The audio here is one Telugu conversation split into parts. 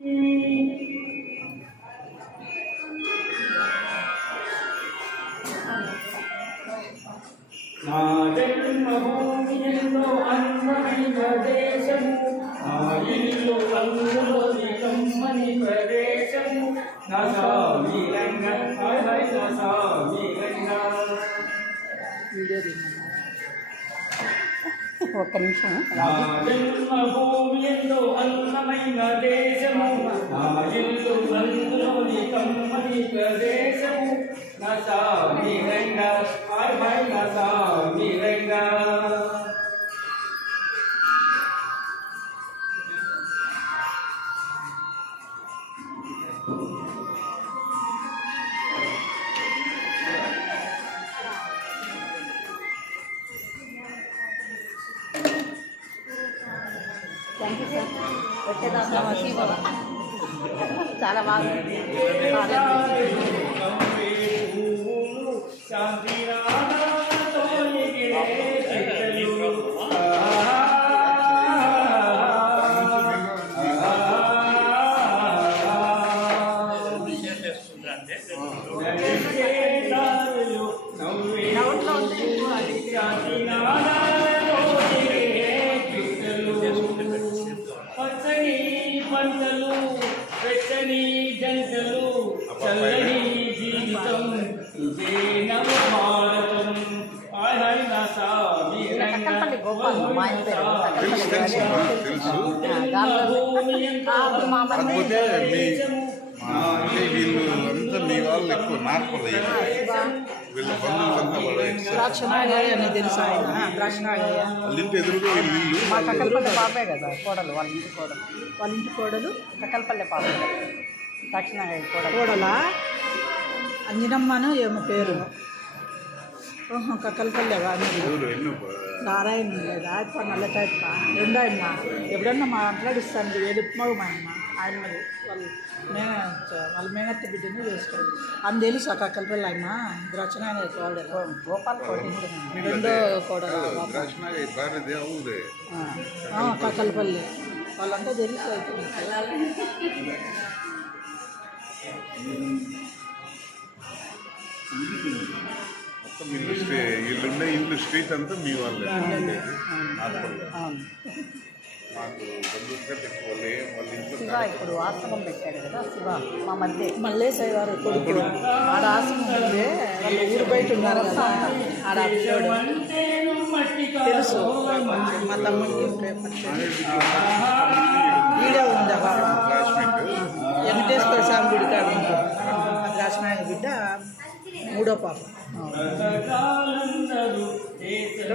నా జన్మభూమిలో అందమైన దేశము, నా ఇల్లు అందులోని కమ్మని ప్రదేశము, నా సామిరంగా నా సామిరంగా. ఒక్క నిమిషం. నా జన్మభూమిలో అందమైన దేశము, నా ఇల్లు అందులోని కమ్మని ప్రదేశము, నా సామిరంగా నా సామిరంగా. Thank you sir. వచ్చేదాకా చాలా బాగా పచ్చని పంటలు, వెచ్చని జంటలు, చల్లని జీవితం, ఇదే నవ భారతం. నా సామిరంగా వీళ్ళు అంతా మీ వాళ్ళు ఎక్కువ నార్పలు వీళ్ళ బంధువులంతా ద్రాక్షనాయ అని తెలుసు ఆయన. ద్రాక్షనాయ వాళ్ళ ఇంటి ఎదురుగా వీళ్ళు మా కక్కలపల్లె పాపే కదా కోడలు, వాళ్ళ ఇంటి కోడలు కక్కలపల్లె పాప ద్రాక్షనాయ కోడలా అంజనమ్మను ఏమో పేరు. కక్కలపల్లె నారాయణ లేదా ఆయప్ప నల్లటాయప్ప రెండో ఆయన ఎప్పుడన్నా మాట్లాడిస్తాను ఏడుప్మగు మా అమ్మ ఆయనది వాళ్ళ మేనత్త బిడ్డని చేసుకోండి అని తెలుసు. కక్కలపల్లి ఆయన ద్రాక్షనాయ గోపాల్ రెండో కోడలు కక్కలపల్లి వాళ్ళంతా తెలుసు. వీళ్ళుండే ఇల్లు స్ట్రీట్ అంతా మీ వాళ్ళే నార్పల్. మాకు శివ ఇప్పుడు ఆశ్రమం పెట్టాడు కదా, శివ మా మధ్య మల్లేశయ్య గారు కొడుకు ఆడ ఆశ్రమం ఉంది. వాళ్ళు ఊరు బయట ఉన్నారు కదా, ఆడ అభిషోడు తెలుసు. మా తమ్ముడికి వీడియో ఉంది. వెంకటేశ్వర స్వామి గుడి కాడ ద్రాక్షనాయ బిడ్డ మూడో పాప.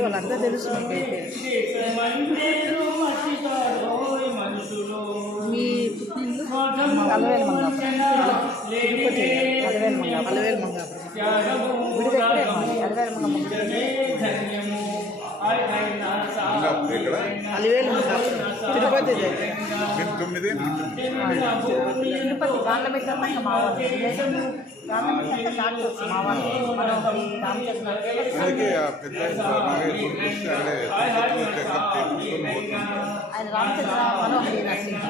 వాళ్ళంతా తెలుసు మీకైతే. మీ పుట్టినిల్లు అలవేలు మంగాపురం, తిరుపతి అలవేలు మంగాపురం గుడి దగ్గరే. అలవేలు మంగాపురం అలివేలు తిరుపతి దగ్గర. తిరుపతి గాండ్లబెట్ట మా వాళ్ళు ఆయన రామచంద్ర మనోహరి నర్సింగ్